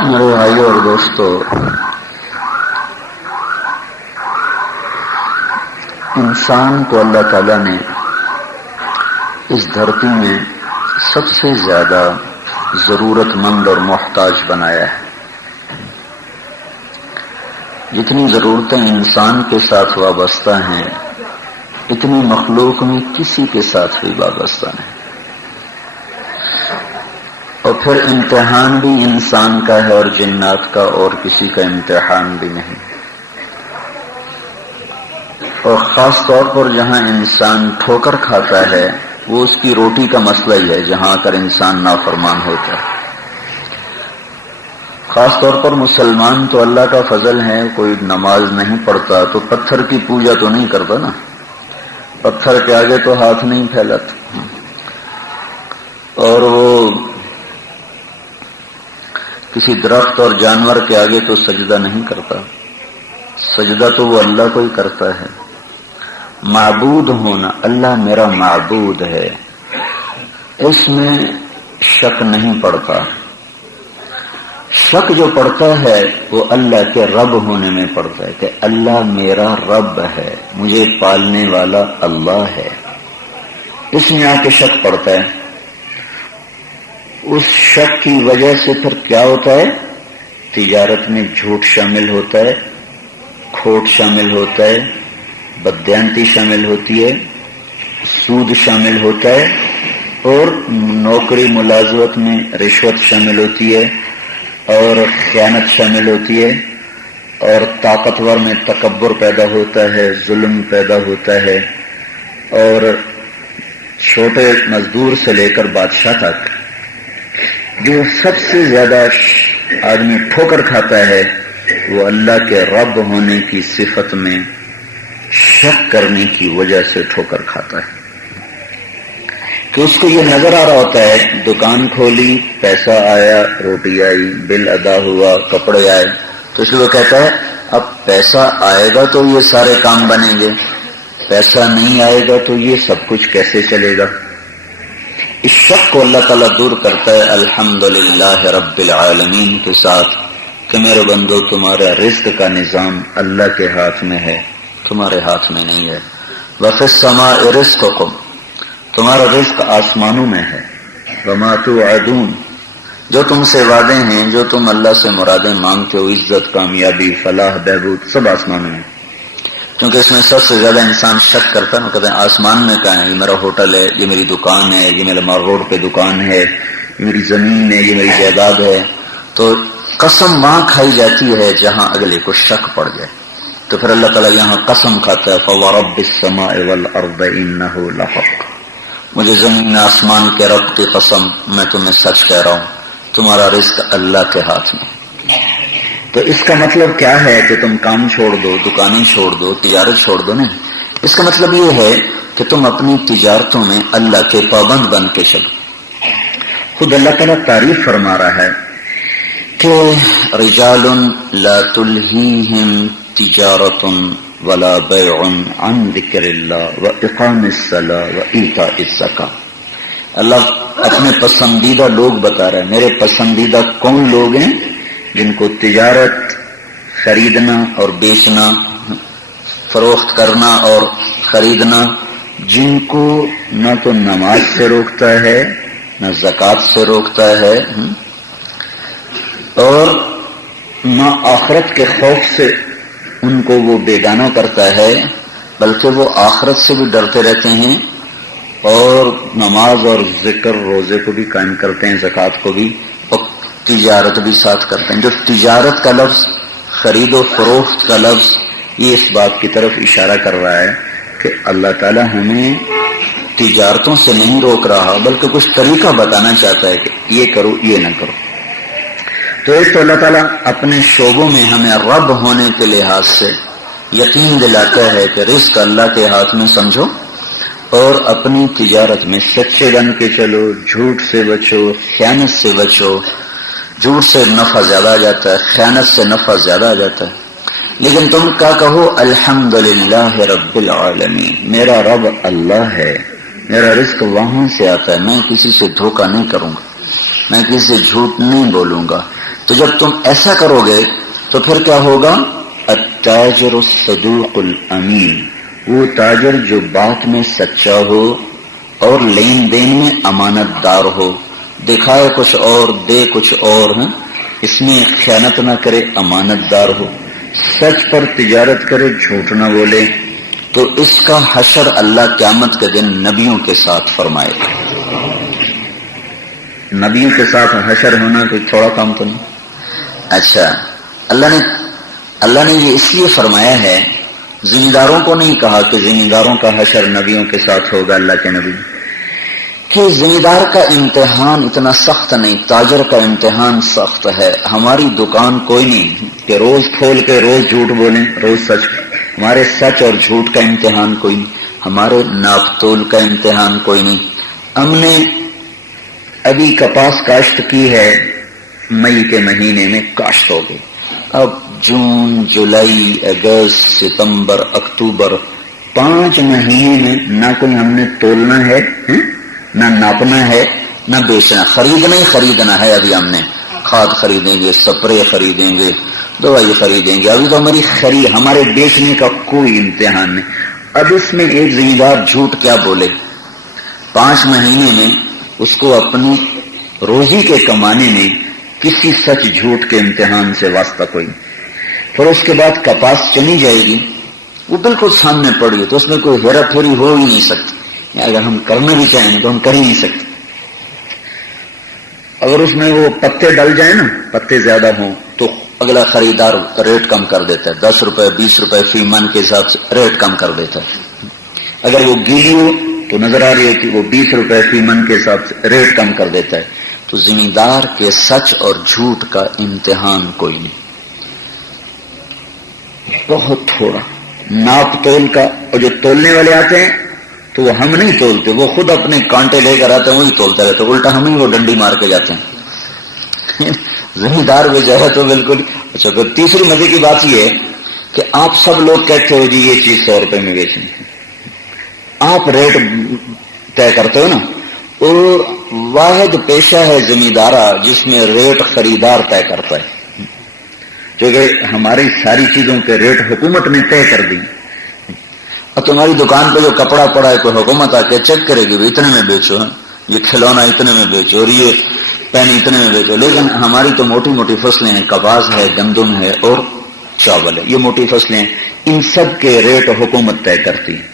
میرے بھائیوں اور دوستو، انسان کو اللہ تعالیٰ نے اس دھرتی میں سب سے زیادہ ضرورت مند اور محتاج بنایا ہے۔ جتنی ضرورتیں انسان کے ساتھ وابستہ ہیں اتنی مخلوق میں کسی کے ساتھ بھی وابستہ نہیں، اور پھر امتحان بھی انسان کا ہے اور جنات کا، اور کسی کا امتحان بھی نہیں۔ اور خاص طور پر جہاں انسان ٹھوکر کھاتا ہے وہ اس کی روٹی کا مسئلہ ہی ہے، جہاں کر انسان نافرمان ہوتا ہے۔ خاص طور پر مسلمان تو اللہ کا فضل ہے، کوئی نماز نہیں پڑھتا تو پتھر کی پوجا تو نہیں کرتا نا، پتھر کے آگے تو ہاتھ نہیں پھیلاتا، اور وہ کسی درخت اور جانور کے آگے تو سجدہ نہیں کرتا، سجدہ تو وہ اللہ کو ہی کرتا ہے۔ معبود ہونا، اللہ میرا معبود ہے، اس میں شک نہیں پڑتا۔ شک جو پڑتا ہے وہ اللہ کے رب ہونے میں پڑتا ہے کہ اللہ میرا رب ہے، مجھے پالنے والا اللہ ہے، اس میں آ کے شک پڑتا ہے۔ اس شک کی وجہ سے پھر کیا ہوتا ہے؟ تجارت میں جھوٹ شامل ہوتا ہے، کھوٹ شامل ہوتا ہے، بددیانتی شامل ہوتی ہے، سود شامل ہوتا ہے، اور نوکری ملازمت میں رشوت شامل ہوتی ہے، اور خیانت شامل ہوتی ہے، اور طاقتور میں تکبر پیدا ہوتا ہے، ظلم پیدا ہوتا ہے، اور چھوٹے مزدور سے لے کر بادشاہ تک جو سب سے زیادہ آدمی ٹھوکر کھاتا ہے وہ اللہ کے رب ہونے کی صفت میں شک کرنے کی وجہ سے ٹھوکر کھاتا ہے۔ کہ اس کو یہ نظر آ رہا ہوتا ہے، دکان کھولی، پیسہ آیا، روٹی آئی، بل ادا ہوا، کپڑے آئے، تو اس لیے وہ کہتا ہے اب پیسہ آئے گا تو یہ سارے کام بنیں گے، پیسہ نہیں آئے گا تو یہ سب کچھ کیسے چلے گا۔ اس شک کو اللہ تعالیٰ دور کرتا ہے الحمدللہ رب العالمین کے ساتھ کہ میرے بندو تمہارا رزق کا نظام اللہ کے ہاتھ میں ہے، تمہارے ہاتھ میں نہیں ہے۔ وَفِي السَّمَاءِ رِزْقُكُمْ، تمہارا رزق آسمانوں میں ہے۔ وَمَا تُوعَدُونَ، جو تم سے وعدے ہیں، جو تم اللہ سے مرادیں مانگتے ہو، عزت، کامیابی، فلاح، بہبود، سب آسمانوں میں۔ کیونکہ اس میں سب سے زیادہ انسان شک کرتا ہے نا، کہتے ہیں آسمان میں کہاں ہے، یہ میرا ہوٹل ہے، یہ میری دکان ہے، یہ میرا مار روڈ پہ دکان ہے، یہ میری زمین ہے، یہ میری جائیداد ہے۔ تو قسم وہاں کھائی جاتی ہے جہاں اگلے کو شک پڑ جائے۔ تو پھر اللہ تعالیٰ یہاں قسم کھاتا ہے فَوَرَبِّ السَّمَاءِ وَالْأَرْضِ إِنَّهُ لَحَقٌّ، مجھے زمین آسمان کے رب کی قسم، میں تمہیں سچ کہہ رہا ہوں، تمہارا رزق اللہ کے ہاتھ میں۔ تو اس کا مطلب کیا ہے کہ تم کام چھوڑ دو، دکانیں چھوڑ دو، تجارت چھوڑ دو؟ نہیں، اس کا مطلب یہ ہے کہ تم اپنی تجارتوں میں اللہ کے پابند بن کے چلو۔ خود اللہ تعالیٰ تعریف فرما رہا ہے کہ رجال لا تلہیہم تجارت ولا بیع عن ذکر اللہ واقام الصلاۃ وایتاء الزکاۃ۔ اللہ اپنے پسندیدہ لوگ بتا رہا ہے، میرے پسندیدہ کون لوگ ہیں؟ جن کو تجارت، خریدنا اور بیچنا، فروخت کرنا اور خریدنا، جن کو نہ تو نماز سے روکتا ہے، نہ زکوٰۃ سے روکتا ہے، اور نہ آخرت کے خوف سے ان کو وہ بیگانہ کرتا ہے، بلکہ وہ آخرت سے بھی ڈرتے رہتے ہیں، اور نماز اور ذکر، روزے کو بھی قائم کرتے ہیں، زکوٰۃ کو بھی، اور تجارت بھی ساتھ کرتے ہیں۔ جو تجارت کا لفظ، خرید و فروخت کا لفظ، یہ اس بات کی طرف اشارہ کر رہا ہے کہ اللہ تعالیٰ ہمیں تجارتوں سے نہیں روک رہا، بلکہ کچھ طریقہ بتانا چاہتا ہے کہ یہ کرو، یہ نہ کرو۔ تو ایک تو اللہ تعالیٰ اپنے شعبوں میں ہمیں رب ہونے کے لحاظ سے یقین دلاتا ہے کہ رزق اللہ کے ہاتھ میں سمجھو، اور اپنی تجارت میں سچے بن کے چلو، جھوٹ سے بچو، خیانت سے بچو۔ جھوٹ سے نفع زیادہ آ جاتا ہے، خیانت سے نفع زیادہ آ جاتا ہے۔ لیکن تم کیا کہو؟ الحمدللہ رب العالمین، میرا رب اللہ ہے، میرا رزق وہاں سے آتا ہے، میں کسی سے دھوکہ نہیں کروں گا، میں کسی سے جھوٹ نہیں بولوں گا، تو جب تم ایسا کرو گے تو پھر کیا ہوگا؟ التاجر الصدوق الامین، وہ تاجر جو بات میں سچا ہو اور لین دین میں امانت دار ہو، دکھائے کچھ اور دے کچھ اور، اس میں خیانت نہ کرے، امانت دار ہو، سچ پر تجارت کرے، جھوٹ نہ بولے، تو اس کا حشر اللہ قیامت کے دن نبیوں کے ساتھ فرمائے گا۔ نبیوں کے ساتھ حشر ہونا کوئی تھوڑا کام تو نہیں۔ اچھا، اللہ نے یہ اس لیے فرمایا ہے، ذمہ داروں کو نہیں کہا کہ ذمہ داروں کا حشر نبیوں کے ساتھ ہوگا، اللہ کے نبی، کہ ذمہ دار کا امتحان اتنا سخت نہیں، تاجر کا امتحان سخت ہے۔ ہماری دکان کوئی نہیں کہ روز کھول کے روز جھوٹ بولیں، روز سچ، ہمارے سچ اور جھوٹ کا امتحان کوئی نہیں، ہمارے ناپ تول کا امتحان کوئی نہیں۔ ہم نے ابھی کپاس کاشت کی ہے، مئی کے مہینے میں کاشت ہو گئی، اب جون، جولائی، اگست، ستمبر، اکتوبر، 5 مہینے میں نہ کوئی ہم نے تولنا ہے، نہ ناپنا ہے، نہ بیچنا، خریدنا ہی خریدنا ہے۔ ابھی ہم نے کھاد خریدیں گے، سپرے خریدیں گے، دوائی خریدیں گے، ابھی تو ہمارے بیچنے کا کوئی امتحان نہیں۔ اب اس میں ایک ذمہ دار جھوٹ کیا بولے، 5 مہینے میں اس کو اپنی روزی کے کمانے میں کسی سچ جھوٹ کے امتحان سے واسطہ کوئی نہیں۔ پھر اس کے بعد کپاس چنی جائے گی، وہ بالکل سامنے پڑی ہے، تو اس میں کوئی ہیرا پھیری ہو ہی نہیں سکتی، اگر ہم کرنا بھی چاہیں تو ہم کر ہی نہیں سکتے۔ اگر اس میں وہ پتے ڈل جائیں نا، پتے زیادہ ہوں، تو اگلا خریدار ریٹ کم کر دیتا ہے، 10 روپے 20 روپے فی من کے حساب سے ریٹ کم کر دیتا ہے۔ اگر وہ گیلی ہو تو نظر آ رہی ہے کہ وہ 20 روپے فی من کے حساب سے ریٹ کم کر دیتا ہے۔ تو ذمہ دار کے سچ اور جھوٹ کا امتحان کوئی نہیں، بہت تھوڑا۔ ناپ تول کا، اور جو تولنے والے آتے ہیں تو وہ ہم نہیں تولتے، وہ خود اپنے کانٹے لے کر آتے ہیں، وہی تولتے رہتے، الٹا ہم ہی وہ ڈنڈی مار کے جاتے ہیں۔ ذمہ دار بھی جو ہے تو بالکل۔ اچھا، پھر تیسری مزے کی بات یہ ہے کہ آپ سب لوگ کہتے ہو جی یہ چیز 100 روپے میں بیچنی ہے، آپ ریٹ طے کرتے ہو نا، اور واحد پیشہ ہے ذمہ دارہ جس میں ریٹ خریدار طے کرتا ہے، کیونکہ ہماری ساری چیزوں کے ریٹ حکومت نے طے کر دی۔ اور تمہاری دکان پہ جو کپڑا پڑا ہے کوئی حکومت آ کے چیک کرے گی، اتنے میں بیچو، یہ کھلونا اتنے میں بیچو، اور یہ پین اتنے میں بیچو۔ لیکن ہماری تو موٹی موٹی فصلیں ہیں، کپاس ہے، گندم ہے اور چاول ہے، یہ موٹی فصلیں ہیں، ان سب کے ریٹ حکومت طے کرتی ہے۔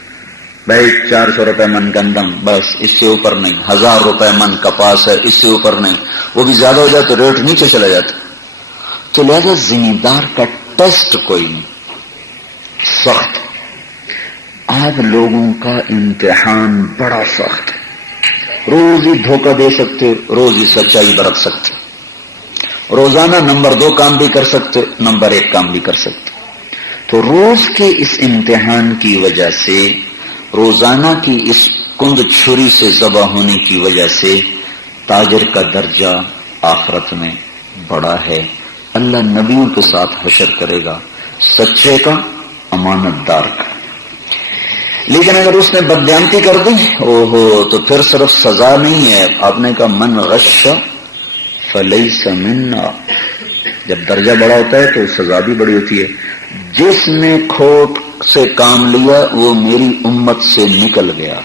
بھائی 400 روپے من گندم، بس اس سے اوپر نہیں، 1000 روپے من کپاس ہے، اس سے اوپر نہیں، وہ بھی زیادہ ہو جائے تو ریٹ نیچے چلا جاتا۔ تو لہذا ذمہ دار کا ٹیسٹ کوئی نہیں، سخت۔ آپ لوگوں کا امتحان بڑا سخت، روز ہی دھوکہ دے سکتے، روز ہی سچائی برت سکتے، روزانہ نمبر 2 کام بھی کر سکتے، نمبر 1 کام بھی کر سکتے۔ تو روز کے اس امتحان کی وجہ سے، روزانہ کی اس کند چھری سے ذبح ہونے کی وجہ سے تاجر کا درجہ آخرت میں بڑا ہے۔ اللہ نبیوں کے ساتھ حشر کرے گا، سچے کا، امانت دار کا۔ لیکن اگر اس نے بددیانتی کر دی، تو پھر صرف سزا نہیں ہے، آپ نے کہا من غش فلیس منا، جب درجہ بڑا ہوتا ہے تو سزا بھی بڑی ہوتی ہے۔ جس نے کھوٹ سے کام لیا وہ میری امت سے نکل گیا،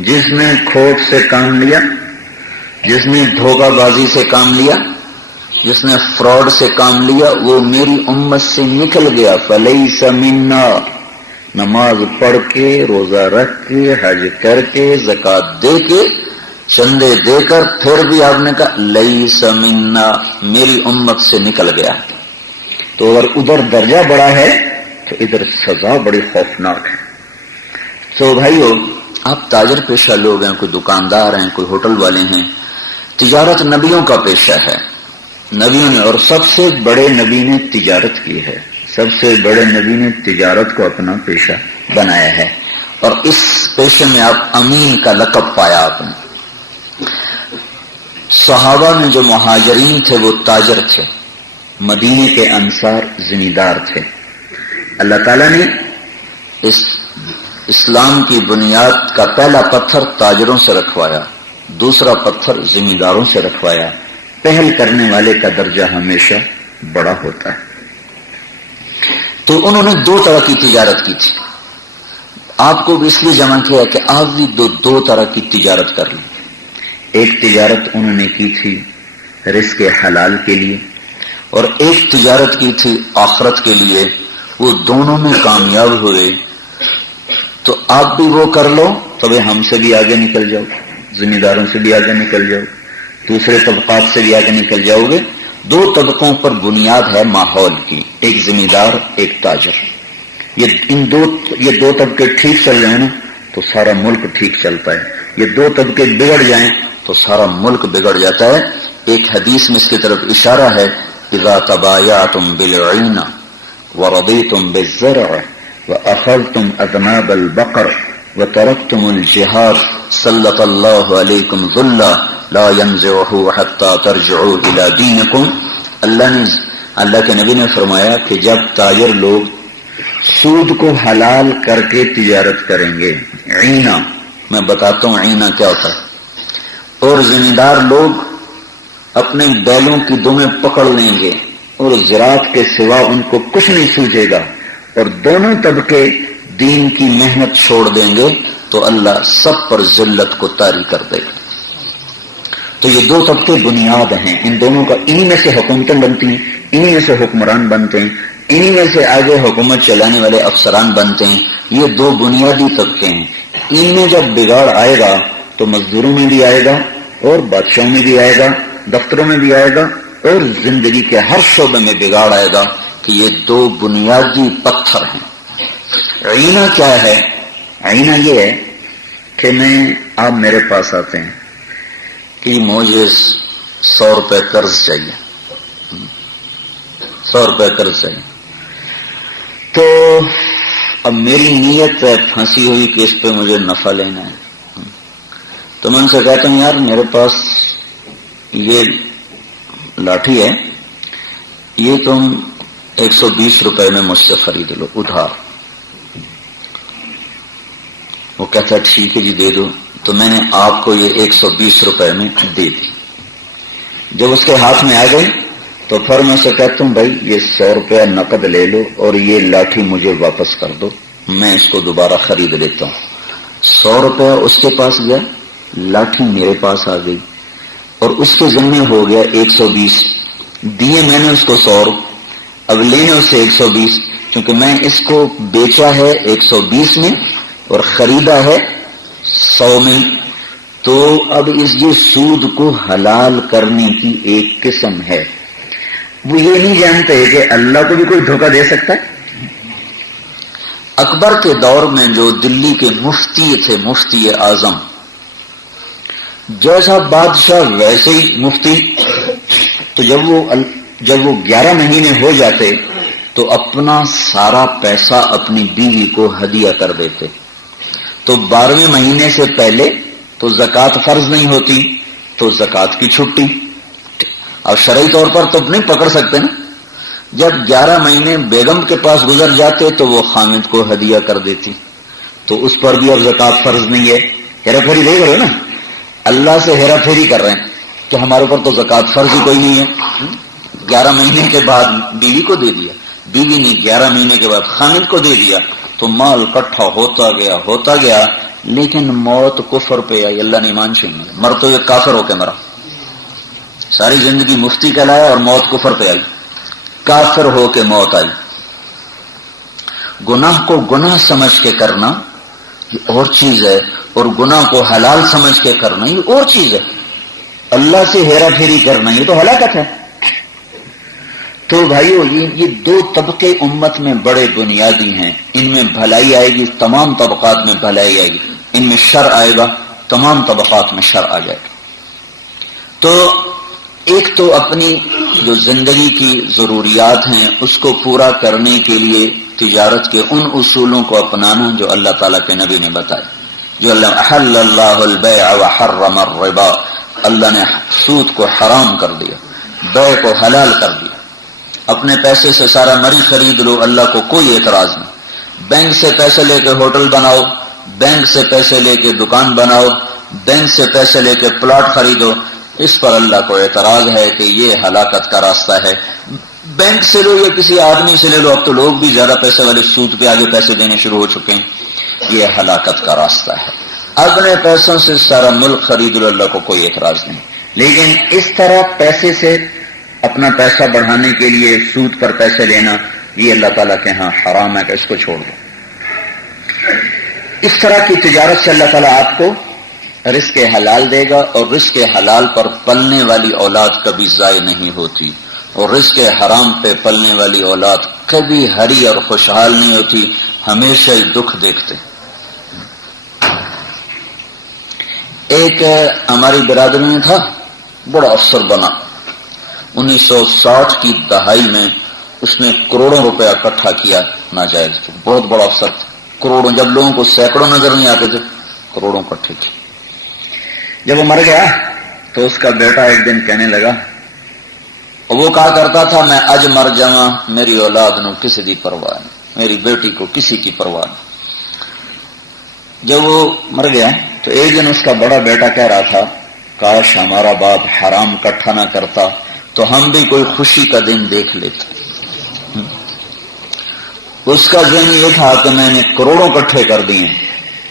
جس نے کھوٹ سے کام لیا، جس نے دھوکہ بازی سے کام لیا، جس نے فراڈ سے کام لیا، وہ میری امت سے نکل گیا۔ فلیس منا، نماز پڑھ کے، روزہ رکھ کے، حج کر کے، زکات دے کے، چندے دے کر، پھر بھی آپ نے کہا لیس منا، میری امت سے نکل گیا۔ تو اگر ادھر درجہ بڑا ہے تو ادھر سزا بڑی خوفناک ہے۔ تو بھائیو، آپ تاجر پیشہ لوگ ہیں، کوئی دکاندار ہیں، کوئی ہوٹل والے ہیں، تجارت نبیوں کا پیشہ ہے، نبیوں نے، اور سب سے بڑے نبی نے تجارت کی ہے، سب سے بڑے نبی نے تجارت کو اپنا پیشہ بنایا ہے، اور اس پیشے میں آپ امین کا لقب پایا آپ نے۔ صحابہ میں جو مہاجرین تھے وہ تاجر تھے، مدینے کے انصار ذمہ دار تھے۔ اللہ تعالیٰ نے اس اسلام کی بنیاد کا پہلا پتھر تاجروں سے رکھوایا، دوسرا پتھر زمینداروں سے رکھوایا. پہل کرنے والے کا درجہ ہمیشہ بڑا ہوتا ہے. تو انہوں نے 2 طرح کی تجارت کی تھی. آپ کو بھی اس لیے جمع کیا کہ آپ بھی دو طرح کی تجارت کر لیں. ایک تجارت انہوں نے کی تھی رزق حلال کے لیے اور ایک تجارت کی تھی آخرت کے لیے. وہ دونوں میں کامیاب ہوئے. تو آپ بھی وہ کر لو تو ہم سے بھی آگے نکل جاؤ, زمینداروں سے بھی آگے نکل جاؤ, دوسرے طبقات سے بھی آگے نکل جاؤ گے. 2 طبقوں پر بنیاد ہے ماحول کی, ایک زمیندار ایک تاجر. یہ دو طبقے ٹھیک چل جائیں نا تو سارا ملک ٹھیک چلتا ہے. یہ 2 طبقے بگڑ جائیں تو سارا ملک بگڑ جاتا ہے. ایک حدیث میں اس کی طرف اشارہ ہے, اذا تبایعتم بالعین ورضیتم بالزرع واخذتم اذناب البقر وتركتم الجهاد سلط اللہ علیکم ذلا لا ينزعه حتى ترجعوا الى دینکم. اللہ کے نبی نے فرمایا کہ جب تاجر لوگ سود کو حلال کر کے تجارت کریں گے, عینہ میں بتاتا ہوں عینہ کیا ہوتا ہے, اور زمیندار لوگ اپنے بیلوں کی دمیں پکڑ لیں گے اور زراعت کے سوا ان کو کچھ نہیں سوجے گا, اور دونوں طبقے دین کی محنت چھوڑ دیں گے تو اللہ سب پر ذلت کو طاری کر دے گا. تو یہ 2 طبقے بنیاد ہیں. ان دونوں کا انہی میں سے حکومتیں بنتی ہیں, انہی میں سے حکمران بنتے ہیں, انہی میں سے آگے حکومت چلانے والے افسران بنتے ہیں. یہ 2 بنیادی طبقے ہیں. ان میں جب بگاڑ آئے گا تو مزدوروں میں بھی آئے گا اور بادشاہوں میں بھی آئے گا, دفتروں میں بھی آئے گا, اور زندگی کے ہر شعبے میں بگاڑ آئے گا. کہ یہ 2 بنیادی پتھر ہیں. عینہ کیا ہے؟ عینہ یہ ہے کہ آپ میرے پاس آتے ہیں کہ مجھے 100 روپے قرض چاہیے, 100 روپے قرض چاہیے. تو اب میری نیت ہے پھنسی ہوئی کہ اس پہ مجھے نفع لینا ہے. تو میں ان سے کہتا ہوں یار میرے پاس یہ لاٹھی ہے, یہ تم 120 روپے میں مجھ سے خرید لو ادھار. وہ کہتا ٹھیک ہے جی دے دو. تو میں نے آپ کو یہ 120 روپے میں دے دی. جب اس کے ہاتھ میں آ گئی تو پھر میں اسے کہتا ہوں بھائی یہ 100 روپیہ نقد لے لو اور یہ لاٹھی مجھے واپس کر دو, میں اس کو دوبارہ خرید لیتا ہوں. 100 روپیہ اس کے پاس گیا, لاٹھی میرے پاس آ گئی, اور اس کے ذمہ ہو گیا 120. دیے میں نے اس کو 100, اب لینے اس سے 120, کیونکہ میں اس کو بیچا ہے 120 میں اور خریدا ہے 100 میں. تو اب اس یہ سود کو حلال کرنے کی ایک قسم ہے. وہ یہ نہیں جانتے کہ اللہ کو بھی کوئی دھوکہ دے سکتا ہے. اکبر کے دور میں جو دلی کے مفتی تھے, مفتی اعظم, جیسا بادشاہ ویسے ہی مفتی. تو جب وہ 11 مہینے ہو جاتے تو اپنا سارا پیسہ اپنی بیوی کو ہدیہ کر دیتے. تو 12ویں مہینے سے پہلے تو زکوٰۃ فرض نہیں ہوتی, تو زکوٰۃ کی چھٹی. اب شرعی طور پر تو نہیں پکڑ سکتے نا. جب 11 مہینے بیگم کے پاس گزر جاتے تو وہ خامد کو ہدیہ کر دیتی, تو اس پر بھی اب زکوٰۃ فرض نہیں ہے. ہیرا پھیری نہیں کرو نا, اللہ سے ہیرا پھیری کر رہے ہیں کہ ہمارے اوپر تو زکوٰۃ فرض ہی کوئی نہیں ہے. 11 مہینے کے بعد بیوی کو دے دیا, بیوی نے 11 مہینے کے بعد خامد کو دے دیا, تو مال اکٹھا ہوتا گیا. لیکن موت کفر پہ آئی, اللہ نے ایمان چھین لیا. مر تو یہ کافر ہو کے مرا, ساری زندگی مفتی کہلایا اور موت کفر پہ آئی, کافر ہو کے موت آئی. گناہ کو گناہ سمجھ کے کرنا یہ اور چیز ہے, اور گناہ کو حلال سمجھ کے کرنا یہ اور چیز ہے. اللہ سے ہیرا پھیری کرنا یہ تو ہلاکت ہے. تو بھائیو یہ 2 طبقے امت میں بڑے بنیادی ہیں. ان میں بھلائی آئے گی, تمام طبقات میں بھلائی آئے گی. ان میں شر آئے گا, تمام طبقات میں شر آ جائے گا. تو ایک تو اپنی جو زندگی کی ضروریات ہیں اس کو پورا کرنے کے لیے تجارت کے ان اصولوں کو اپنانا جو اللہ تعالیٰ کے نبی نے بتایا. جو احل اللہ البیع وحرم الربا, اللہ نے سود کو حرام کر دیا, بیع کو حلال کر دیا. اپنے پیسے سے سارا مری خرید لو, اللہ کو کوئی اعتراض نہیں. بینک سے پیسے لے کے ہوٹل بناؤ, بینک سے پیسے لے کے دکان بناؤ, بینک سے پیسے لے کے پلاٹ خریدو، اس پر اللہ کو اعتراض ہے کہ یہ ہلاکت کا راستہ ہے۔ بینک سے لو یا کسی آدمی سے لے لو، اب تو لوگ بھی زیادہ پیسے والے سود پہ آگے پیسے دینے شروع ہو چکے ہیں، یہ ہلاکت کا راستہ ہے۔ اپنے پیسوں سے سارا ملک خرید لو، اللہ کو کوئی اعتراض نہیں، لیکن اس طرح پیسے سے اپنا پیسہ بڑھانے کے لیے سود پر پیسے لینا، یہ اللہ تعالیٰ کے ہاں حرام ہے کہ اس کو چھوڑ دو۔ اس طرح کی تجارت سے اللہ تعالیٰ آپ کو رزق حلال دے گا، اور رزق حلال پر پلنے والی اولاد کبھی ضائع نہیں ہوتی، اور رزق حرام پہ پلنے والی اولاد کبھی ہری اور خوشحال نہیں ہوتی، ہمیشہ ہی دکھ دیکھتے۔ ایک ہماری برادری میں تھا، بڑا افسر بنا، 1960 کی دہائی میں اس نے کروڑوں روپے اکٹھا کیا ناجائز، بہت بڑا افسر تھا، کروڑوں، جب لوگوں کو سینکڑوں نظر نہیں آتے تھے، کروڑوں اکٹھے کیے۔ جب وہ مر گیا تو اس کا بیٹا ایک دن کہنے لگا، اور وہ کہا کرتا تھا میں اج مر جاواں میری اولاد نو کسی دی پرواہ نہیں، میری بیٹی کو کسی کی پرواہ نہیں۔ جب وہ مر گیا تو ایک دن اس کا بڑا بیٹا کہہ رہا تھا، کاش ہمارا باپ حرام اکٹھا نہ کرتا تو ہم بھی کوئی خوشی کا دن دیکھ لیتے۔ اس کا ذہن یہ تھا کہ میں نے کروڑوں اکٹھے کر دیے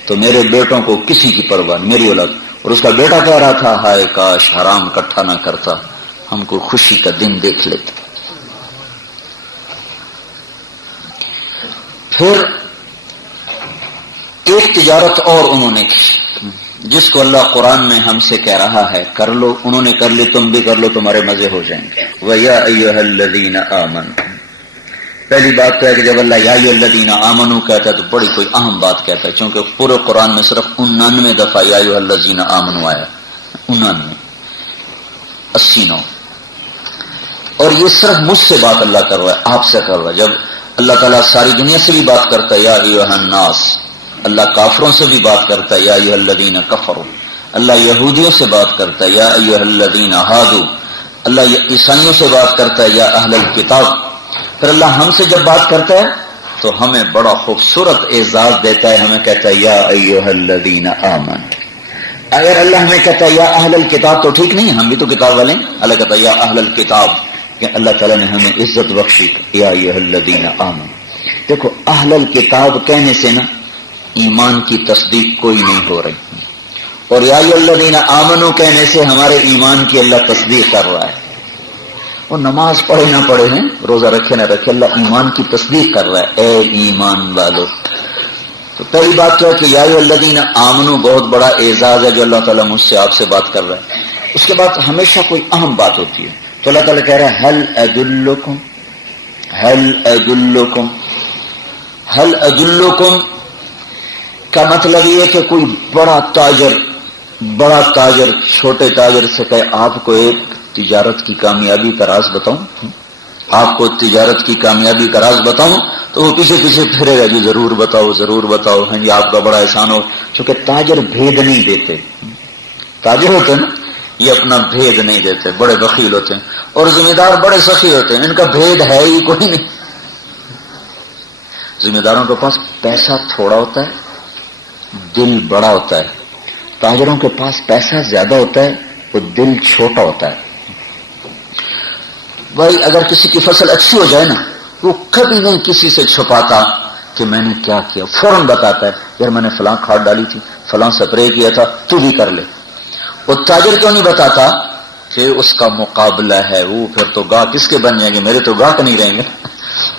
تو میرے بیٹوں کو کسی کی پرواہ نہیں، میری اولاد۔ اور اس کا بیٹا کہہ رہا تھا، ہائے کاش حرام اکٹھا نہ کرتا، ہم کو خوشی کا دن دیکھ لیتے۔ پھر ایک تجارت اور انہوں نے کی جس کو اللہ قرآن میں ہم سے کہہ رہا ہے کر لو، انہوں نے کر لی، تم بھی کر لو، تمہارے مزے ہو جائیں گے۔ وَيَا أَيُّهَا الَّذِينَ آمَنُوا، پہلی بات تو ہے کہ جب اللہ یا ایھا الذین آمنوا کہتا ہے تو بڑی کوئی اہم بات کہتا ہے، چونکہ پورے قرآن میں صرف 99 دفعہ یا ایھا الذین آمنوا آیا، 99، 89، اور یہ صرف مجھ سے بات اللہ کر رہا ہے، آپ سے کر رہا ہے۔ جب اللہ تعالیٰ ساری دنیا سے بھی بات کرتا ہے یا ایھا الناس، اللہ کافروں سے بھی بات کرتا ہے یا ایھا الذین کفروا، اللہ یہودیوں سے بات کرتا ہے یا ایھا الذین ہادوا، اللہ عیسائیوں سے بات کرتا ہے یا اہل الکتاب۔ پھر اللہ ہم سے جب بات کرتا ہے تو ہمیں بڑا خوبصورت اعزاز دیتا ہے، ہمیں کہتا ہے یا ایھا الذین آمنوا۔ اگر اللہ ہمیں کہتا ہے یا اہل الکتاب تو ٹھیک نہیں، ہم بھی تو کتاب والے ہیں، اللہ کہتا ہے یا اہل الکتاب، کہ اللہ تعالیٰ نے ہمیں عزت بخشی، یا ایھا الذین آمنوا۔ دیکھو اہل الکتاب کہنے سے نا ایمان کی تصدیق کوئی نہیں ہو رہی، اور یا ایھا الذین آمنوا کہنے سے ہمارے ایمان کی اللہ تصدیق کر رہا ہے۔ وہ نماز پڑھے نہ پڑھے ہیں، روزہ رکھے نہ رکھے، اللہ ایمان کی تصدیق کر رہا ہے، اے ایمان والو۔ تو پہلی بات تو ہے کہ یا ایھا الذین آمنوا بہت بڑا اعزاز ہے جو اللہ تعالیٰ مجھ سے آپ سے بات کر رہا ہے۔ اس کے بعد ہمیشہ کوئی اہم بات ہوتی ہے، تو اللہ تعالیٰ کہہ رہا ہے هل ادلکم، هل ادلکم، هل ادلکم کا مطلب یہ ہے کہ کوئی بڑا تاجر چھوٹے تاجر سے کہے آپ کو ایک تجارت کی کامیابی کا راز بتاؤں، آپ کو تجارت کی کامیابی کا راز بتاؤں، تو وہ پیچھے پیچھے پھرے گا، جی ضرور بتاؤ ضرور بتاؤ، ہاں جی آپ کا بڑا احسان ہو۔ چونکہ تاجر بھید نہیں دیتے، تاجر ہوتے ہیں نا یہ اپنا بھید نہیں دیتے، بڑے بخیل ہوتے ہیں، اور ذمہ دار بڑے سخی ہوتے ہیں، ان کا بھید ہے ہی کوئی نہیں۔ ذمہ داروں کے پاس پیسہ تھوڑا ہوتا ہے، دل بڑا ہوتا ہے، تاجروں کے پاس پیسہ زیادہ ہوتا ہے، وہ دل چھوٹا ہوتا ہے۔ بھائی اگر کسی کی فصل اچھی ہو جائے نا، وہ کبھی نہیں کسی سے چھپاتا کہ میں نے کیا کیا، فوراً بتاتا ہے یار میں نے فلاں کھاد ڈالی تھی، فلاں سپرے کیا تھا، تو بھی کر لے۔ وہ تاجر کیوں نہیں بتاتا کہ اس کا مقابلہ ہے، وہ پھر تو گاہک کس کے بن جائیں گے، میرے تو گاہک نہیں رہیں گے۔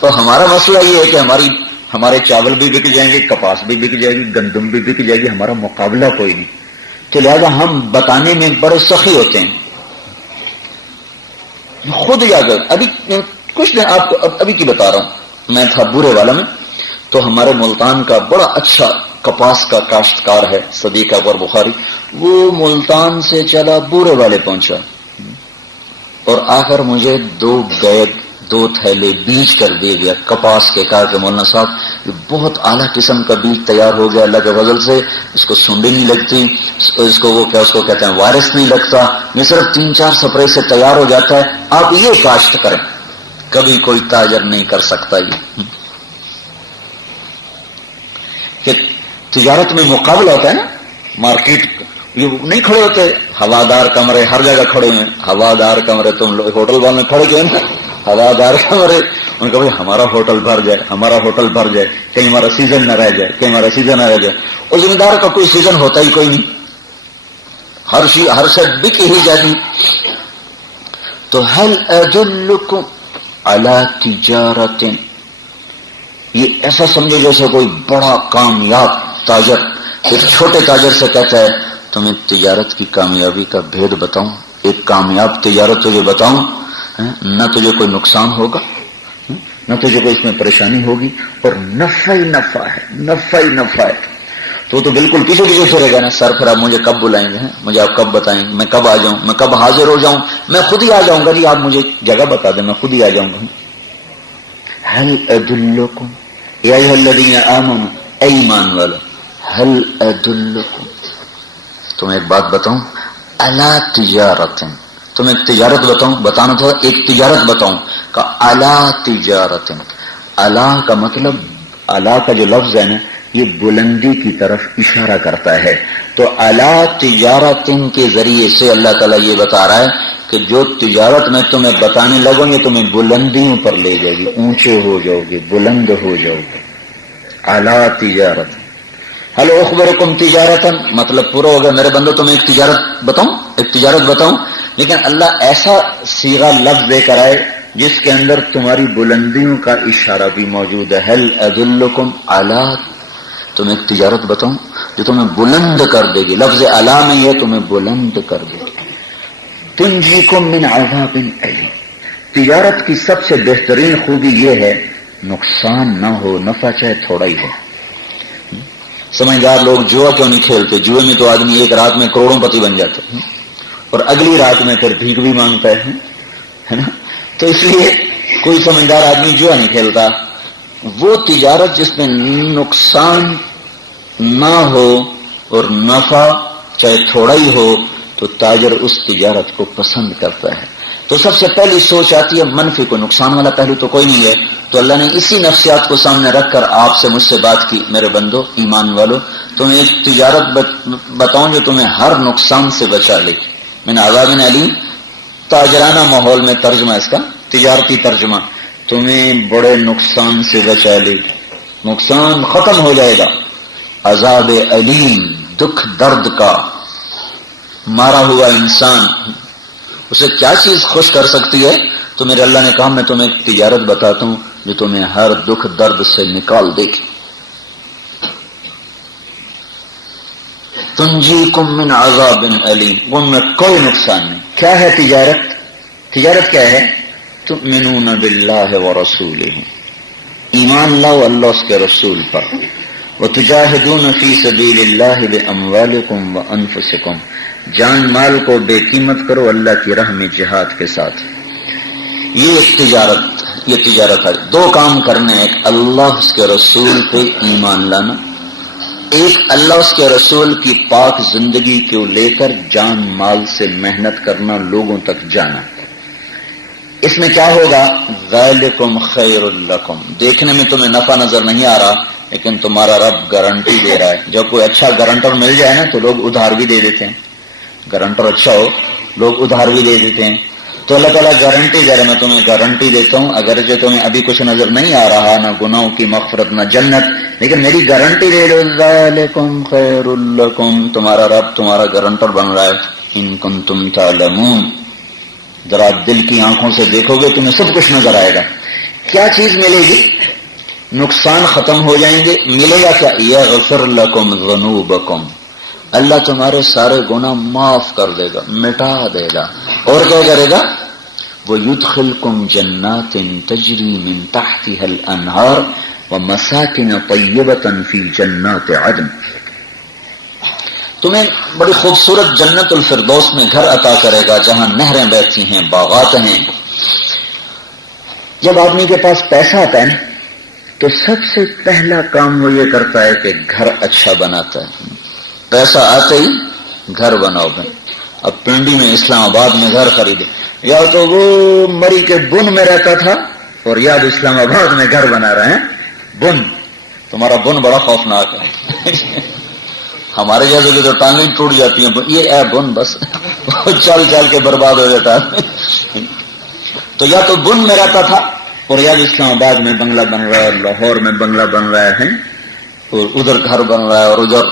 تو ہمارا مسئلہ یہ ہے کہ ہمارے چاول بھی بک جائیں گے، کپاس بھی بک جائے گی، گندم بھی بک جائے گی، ہمارا مقابلہ کوئی نہیں، تو لہذا ہم بتانے میں بڑے سخی ہوتے ہیں۔ خود جا کر ابھی کچھ دن آپ کو ابھی کی بتا رہا ہوں، میں تھا بورے والا میں، تو ہمارے ملتان کا بڑا اچھا کپاس کا کاشتکار ہے صدیق اکبر بخاری، وہ ملتان سے چلا بورے والے پہنچا اور آ کر مجھے 2 تھیلے بیج کر دے گیا کپاس کے، کہا کہ مولانا صاحب یہ بہت اعلیٰ قسم کا بیج تیار ہو گیا اللہ کے فضل سے، اس کو سنڈی نہیں لگتی، اس کو کہتے ہیں وائرس نہیں لگتا، یہ صرف 3-4 سپرے سے تیار ہو جاتا ہے، آپ یہ کاشت کریں۔ کبھی کوئی تاجر نہیں کر سکتا یہ، کہ تجارت میں مقابلہ ہوتا ہے نا، مارکیٹ یہ نہیں کھڑے ہوتے ہوادار کمرے ہر جگہ کھڑے ہیں، ہوادار کمرے، تم لوگ ہوٹل والوں میں کھڑے کیوں نا ہوادار کمرے، ان کا بھائی ہمارا ہوٹل بھر جائے، ہمارا ہوٹل بھر جائے، کہیں ہمارا سیزن نہ رہ جائے، کہیں ہمارا سیزن نہ رہ جائے. اور ذمہ دار کا کوئی سیزن ہوتا ہی کوئی نہیں، ہر شے بک ہی جاتی. تو هل ادلکم علی تجارت، یہ ایسا سمجھو جیسے کوئی بڑا کامیاب تاجر ایک چھوٹے تاجر سے کہتا ہے تمہیں تجارت کی کامیابی کا بھید بتاؤں، ایک کامیاب تجارت تجھے بتاؤں، نہ تجھے کوئی نقصان ہوگا، نہ تجھے کوئی اس میں پریشانی ہوگی، اور نفع ہی نفع ہے، نفع ہی نفع ہے. تو بالکل پیچھے پیچھے پھرے گا نا، سر پھر آپ مجھے کب بلائیں گے، مجھے آپ کب بتائیں گے، میں کب آ جاؤں، میں کب حاضر ہو جاؤں، میں خود ہی آ جاؤں گا جی، آپ مجھے جگہ بتا دیں میں خود ہی آ جاؤں گا. هل ادلکم یا ایھا الذین آمنوا، اے ایمان والو، هل ادلکم، تمہیں ایک بات بتاؤں، الا تجارت، تمہیں ایک تجارت بتاؤں، بتانا تھا ایک تجارت بتاؤں، کہ الا تجارت، الا کا مطلب، الا کا جو لفظ ہے نا یہ بلندی کی طرف اشارہ کرتا ہے. تو الا تجارت کے ذریعے سے اللہ تعالیٰ یہ بتا رہا ہے کہ جو تجارت میں تمہیں بتانے لگوں گے تمہیں بلندیوں پر لے جائے گی، اونچے ہو جاؤ گے، بلند ہو جاؤ گے. الا تجارت، هل اخبرکم تجارتا، مطلب پورا ہو گیا میرے بندو، تمہیں ایک تجارت بتاؤں، ایک تجارت بتاؤں. لیکن اللہ ایسا صیغہ لفظ دے کر آئے جس کے اندر تمہاری بلندیوں کا اشارہ بھی موجود ہے. هل ادلکم علی، تمہیں ایک تجارت بتاؤں جو تمہیں بلند کر دے گی، لفظ اعلی میں یہ تمہیں بلند کر دے گی. تنجیکم من عذاب علیم، تجارت کی سب سے بہترین خوبی یہ ہے نقصان نہ ہو، نفع چاہے تھوڑا ہی ہو. سمجھدار لوگ جوا کیوں نہیں کھیلتے؟ جوئے میں تو آدمی ایک رات میں کروڑوں پتی بن جاتا ہے اور اگلی رات میں پھر بھیک بھی مانگتا ہے نا. تو اس لیے کوئی سمجھدار آدمی جوا نہیں کھیلتا. وہ تجارت جس میں نقصان نہ ہو اور نفع چاہے تھوڑا ہی ہو تو تاجر اس تجارت کو پسند کرتا ہے. تو سب سے پہلی سوچ آتی ہے منفی کو، نقصان والا پہلو تو کوئی نہیں ہے. تو اللہ نے اسی نفسیات کو سامنے رکھ کر آپ سے مجھ سے بات کی، میرے بندو ایمان والو، تمہیں ایک تجارت بتاؤں جو تمہیں ہر نقصان سے بچا لے. من عذاب علیم، تاجرانہ ماحول میں ترجمہ اس کا، تجارتی ترجمہ، تمہیں بڑے نقصان سے بچا لے، نقصان ختم ہو جائے گا. عذاب علیم، دکھ درد کا. مارا ہوا انسان اسے کیا چیز خوش کر سکتی ہے؟ تو میرے اللہ نے کہا میں تمہیں ایک تجارت بتاتا ہوں جو تمہیں ہر دکھ درد سے نکال دے گی. تنجیکم من عذاب علیم، ان میں کوئی نقصان نہیں. کیا ہے تجارت؟ تجارت کیا ہے؟ تؤمنون باللہ ورسولہ، ایمان لاؤ اللہ اس کے رسول پر. وتجاہدون فی سبیل اللہ باموالکم وانفسکم، جان مال کو بے قیمت کرو اللہ کی راہ میں جہاد کے ساتھ. یہ تجارت ہے. دو کام کرنے، ایک اللہ اس کے رسول پہ ایمان لانا، ایک اللہ اس کے رسول کی پاک زندگی کو لے کر جان مال سے محنت کرنا، لوگوں تک جانا. اس میں کیا ہوگا؟ ذالکم خیر لکم، دیکھنے میں تمہیں نفع نظر نہیں آ رہا لیکن تمہارا رب گارنٹی دے رہا ہے. جب کوئی اچھا گارنٹر مل جائے نا تو لوگ ادھار بھی دے دیتے ہیں. گارنٹر اچھا ہو لوگ ادھار بھی دے دیتے ہیں. تو اللہ تعالیٰ گارنٹی دے رہا، میں تمہیں گارنٹی دیتا ہوں اگرچہ تمہیں ابھی کچھ نظر نہیں آ رہا، نہ گناہوں کی مغفرت نہ جنت، لیکن میری گارنٹی دے دو. ذالکم خیر لکم، تمہارا رب تمہارا گارنٹر بن رہا ہے. ان کنتم تعلمون، ذرا دل کی آنکھوں سے دیکھو گے تمہیں سب کچھ نظر آئے گا. کیا چیز ملے گی؟ نقصان ختم ہو جائیں گے. ملے گا کیا؟ یغفر لکم ذنوبکم، اللہ تمہارے سارے گناہ معاف کر دے گا، مٹا دے گا. اور کیا کرے گا؟ وَيُدْخِلْكُمْ جَنَّاتٍ تَجْرِي مِنْ تَحْتِهَا الْأَنْهَارُ وَمَسَاكِنَ طَيِّبَةً فِي جَنَّاتِ عَدْنٍ، تمہیں بڑی خوبصورت جنت الفردوس میں گھر عطا کرے گا جہاں نہریں بہتی ہیں، باغات ہیں. جب آدمی کے پاس پیسہ آتا ہے نا تو سب سے پہلا کام وہ یہ کرتا ہے کہ گھر اچھا بناتا ہے. پیسہ آتے ہی گھر بناؤ. اب پنڈی میں اسلام آباد میں گھر خریدے، یا تو وہ مری کے بن میں رہتا تھا اور یا اسلام آباد میں گھر بنا رہے ہیں. بن، تمہارا بن بڑا خوفناک ہے. ہمارے جیسے کہ تو ٹانگیں ٹوٹ جاتی ہیں، یہ اے بن بس چل چل کے برباد ہو جاتا ہے۔ تو یا تو بن میں رہتا تھا، اور یا اسلام آباد میں بنگلہ بن رہا ہے، لاہور میں بنگلہ بن رہا ہے، اور ادھر گھر بن رہا ہے، اور ادھر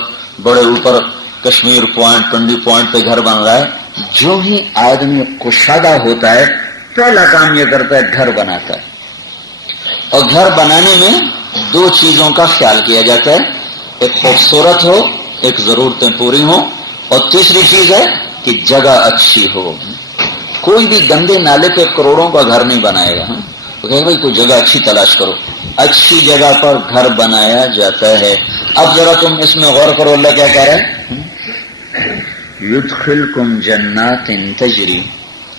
بڑے اوپر کشمیر پوائنٹ، پنڈی پوائنٹ پہ گھر بن رہا ہے۔ جو ہی آدمی کشادہ ہوتا ہے پہلا کام یہ کرتا ہے گھر بناتا ہے، اور گھر بنانے میں دو چیزوں کا خیال کیا جاتا ہے، ایک خوبصورت ہو، ایک ضرورتیں پوری ہوں، اور تیسری چیز ہے کہ جگہ اچھی ہو۔ کوئی بھی گندے نالے پہ کروڑوں کا گھر نہیں بنائے گا، تو کہے بھائی کوئی جگہ اچھی تلاش کرو، اچھی جگہ پر گھر بنایا جاتا ہے۔ اب ذرا تم اس میں غور کرو، اللہ کیا کہہ رہا ہے؟ یدخلکم جنات تجری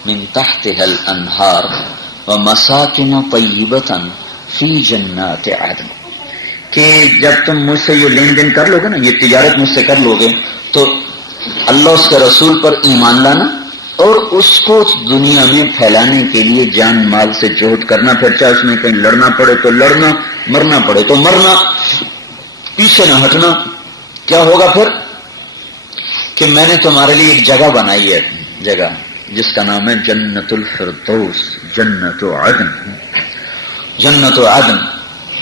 من تحتها الانہار ومساکن طیبۃ فی جنات عدن، کہ جب تم مجھ سے یہ لین دین کر لو گے نا، یہ تجارت مجھ سے کر لو گے، تو اللہ اس کے رسول پر ایمان لانا اور اس کو دنیا میں پھیلانے کے لیے جان مال سے جہد کرنا، پھر چاہے اس میں کہیں لڑنا پڑے تو لڑنا، مرنا پڑے تو مرنا، پیچھے نہ ہٹنا۔ کیا ہوگا پھر؟ کہ میں نے تمہارے لیے ایک جگہ بنائی ہے، جگہ جس کا نام ہے جنت الفردوس، جنت عدن۔ جنت عدن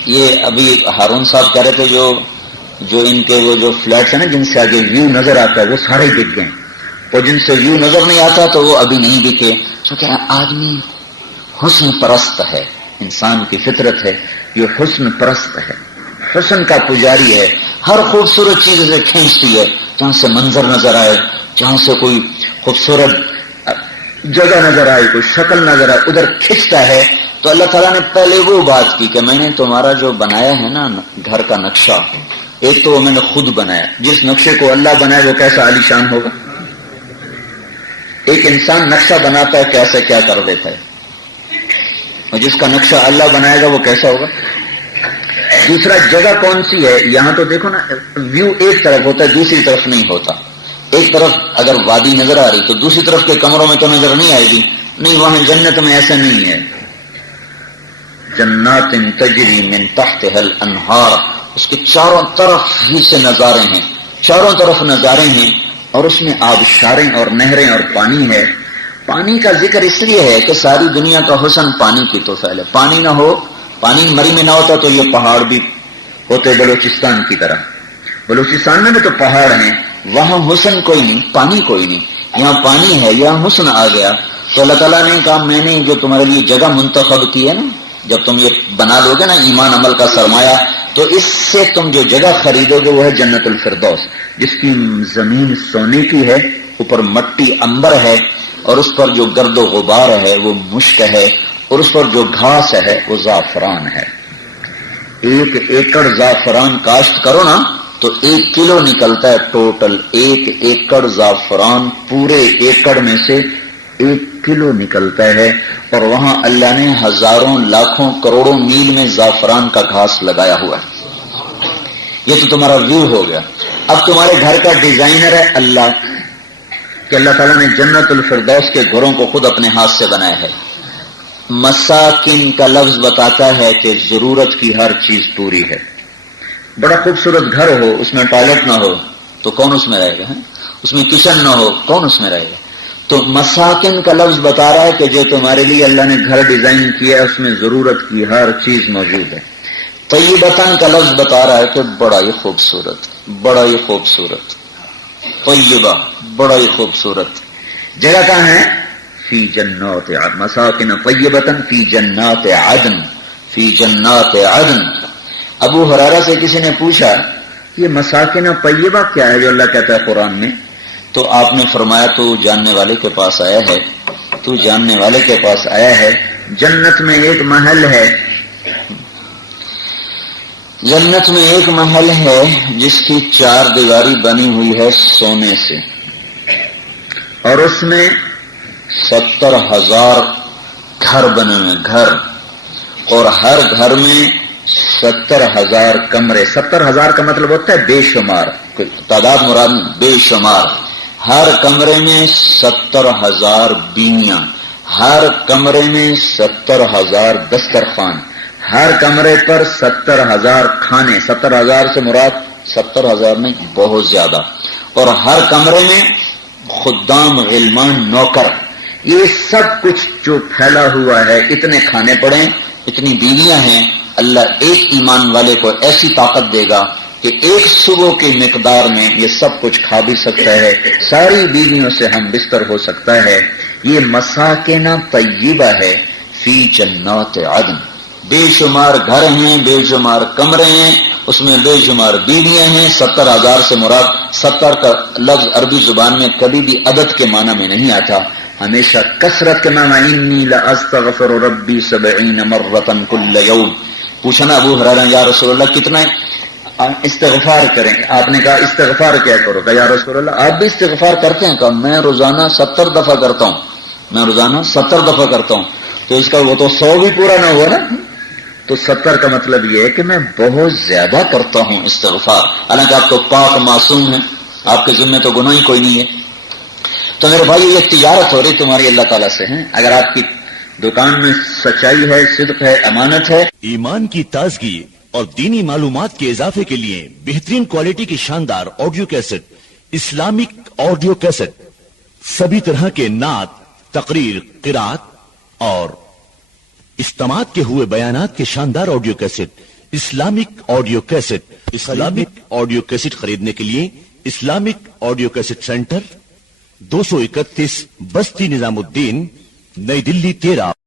یہ ابھی ہارون صاحب کہہ رہے تھے، جو ان کے وہ جو فلیٹس ہیں نا جن سے آگے ویو نظر آتا ہے وہ سارے بک گئے، اور جن سے ویو نظر نہیں آتا تو وہ ابھی نہیں بکے، کیونکہ آدمی حسن پرست ہے، انسان کی فطرت ہے، یہ حسن پرست ہے، حسن کا پجاری ہے، ہر خوبصورت چیز سے کھینچتی ہے، جہاں سے منظر نظر آئے، جہاں سے کوئی خوبصورت جگہ نظر آئے، کوئی شکل نظر آئے، ادھر کھینچتا ہے۔ تو اللہ تعالیٰ نے پہلے وہ بات کی کہ میں نے تمہارا جو بنایا ہے نا گھر کا نقشہ، ایک تو وہ میں نے خود بنایا، جس نقشے کو اللہ بنائے وہ کیسا عالی شان ہوگا۔ ایک انسان نقشہ بناتا ہے کیسے کیا کر دیتا ہے، اور جس کا نقشہ اللہ بنائے گا وہ کیسا ہوگا۔ دوسرا جگہ کون سی ہے، یہاں تو دیکھو نا ویو ایک طرف ہوتا ہے، دوسری طرف نہیں ہوتا۔ ایک طرف اگر وادی نظر آ رہی تو دوسری طرف کے کمروں میں تو نظر نہیں آئے گی، نہیں، وہاں جنت میں ایسا نہیں ہے۔ جنات تجری من تحتها الانہار، اس کے چاروں طرف ہی سے نظارے ہیں، چاروں طرف نظارے ہیں، اور اس میں آبشاریں اور نہریں اور پانی ہے۔ پانی کا ذکر اس لیے ہے کہ ساری دنیا کا حسن پانی کی تو پھیلے، پانی نہ ہو، پانی مری میں نہ ہوتا تو یہ پہاڑ بھی ہوتے بلوچستان کی طرح۔ بلوچستان میں بھی تو پہاڑ ہیں، وہاں حسن کوئی نہیں، پانی کوئی نہیں، یہاں پانی ہے، یہاں حسن آ گیا۔ تو اللہ تعالیٰ نے کہا میں نے جو تمہارے لیے جگہ منتخب کی ہے نا، جب تم یہ بنا لو گے نا ایمان عمل کا سرمایہ، تو اس سے تم جو جگہ خریدو گے وہ ہے جنت الفردوس، جس کی زمین سونے کی ہے، اوپر مٹی عنبر ہے، اور اس پر جو گرد و غبار ہے وہ مشک ہے، اور اس پر جو گھاس ہے وہ زعفران ہے۔ 1 ایکڑ زعفران کاشت کرو نا تو 1 کلو نکلتا ہے ٹوٹل، 1 ایکڑ زعفران پورے ایکڑ میں سے 1 کلو نکلتا ہے، اور وہاں اللہ نے ہزاروں لاکھوں کروڑوں میل میں زعفران کا گھاس لگایا ہوا ہے۔ یہ تو تمہارا ویو ہو گیا۔ اب تمہارے گھر کا ڈیزائنر ہے اللہ، کہ اللہ تعالیٰ نے جنت الفردوس کے گھروں کو خود اپنے ہاتھ سے بنایا ہے۔ مساکن کا لفظ بتاتا ہے کہ ضرورت کی ہر چیز پوری ہے۔ بڑا خوبصورت گھر ہو، اس میں ٹوائلٹ نہ ہو تو کون اس میں رہے گا، اس میں کچن نہ ہو کون اس میں رہے گا۔ تو مساکن کا لفظ بتا رہا ہے کہ جو تمہارے لیے اللہ نے گھر ڈیزائن کیا ہے اس میں ضرورت کی ہر چیز موجود ہے۔ طیبتاً کا لفظ بتا رہا ہے کہ بڑا ہی خوبصورت، بڑا ہی خوبصورت، طیبہ بڑا ہی خوبصورت۔ جگہ کہاں ہے؟ فی جنات عدن، مساکن طیبتاً فی جنات عدن، فی جنات عدن۔ ابو ہریرہ سے کسی نے پوچھا یہ مساکن طیبہ کیا ہے جو اللہ کہتا ہے قرآن میں؟ تو آپ نے فرمایا تو جاننے والے کے پاس آیا ہے، تو جاننے والے کے پاس آیا ہے۔ جنت میں ایک محل ہے، جنت میں ایک محل ہے جس کی 4 دیواری بنی ہوئی ہے سونے سے، اور اس میں 70,000 گھر بنے ہوئے، گھر، اور ہر گھر میں 70,000 کمرے۔ 70,000 کا مطلب ہوتا ہے بے شمار، کوئی تعداد مراد نہیں، بے شمار۔ ہر کمرے میں 70,000 بیویاں، ہر کمرے میں 70,000 دسترخوان، ہر کمرے پر 70,000 کھانے۔ 70,000 سے مراد 70,000 نہیں، بہت زیادہ. اور ہر کمرے میں خدام، غلمان، نوکر، یہ سب کچھ جو پھیلا ہوا ہے، اتنے کھانے پڑیں، اتنی بیویاں ہیں. اللہ ایک ایمان والے کو ایسی طاقت دے گا کہ ایک صبح کی مقدار میں یہ سب کچھ کھا بھی سکتا ہے، ساری بیویوں سے ہم بستر ہو سکتا ہے. یہ مساکن طیبہ ہے فی جنات عدن. بے شمار گھر ہیں، بے شمار کمرے ہیں، اس میں بے شمار بیویاں ہیں. 70,000 سے مراد 70 کا لفظ عربی زبان میں کبھی بھی عدد کے معنی میں نہیں آتا، ہمیشہ کثرت کے معنی. انی لاستغفر ربی 70 مرۃ کل یوم. پوچھا نا ابو ہریرہ یا رسول اللہ کتنا استغفار کریں؟ آپ نے کہا استغفار کیا کرو؟ کہ یا رسول اللہ آپ بھی استغفار کرتے ہیں؟ کہا میں روزانہ 70 دفعہ کرتا ہوں، میں روزانہ 70 دفعہ کرتا ہوں. تو اس کا وہ تو 100 بھی پورا نہ ہوا نا. تو 70 کا مطلب یہ ہے کہ میں بہت زیادہ کرتا ہوں استغفار. حالانکہ آپ تو پاک معصوم ہیں، آپ کے ذمہ تو گناہ ہی کوئی نہیں ہے. تو میرے بھائی یہ تجارت ہو رہی تمہاری اللہ تعالیٰ سے ہے. اگر آپ کی دکان میں سچائی ہے، صدق ہے، امانت ہے. ایمان کی تازگی اور دینی معلومات کے اضافے کے لیے بہترین کوالٹی کی شاندار audio cassette, Islamic audio cassette, سبھی طرح کے نعت، تقریر، قرات اور اجتماعات کے ہوئے بیانات کے شاندار audio cassette, Islamic audio cassette. Islamic audio cassette خریدنے کے لیے اسلامک آڈیو کیسٹ سینٹر 231 بستی نظام الدین، نئی دلی 13.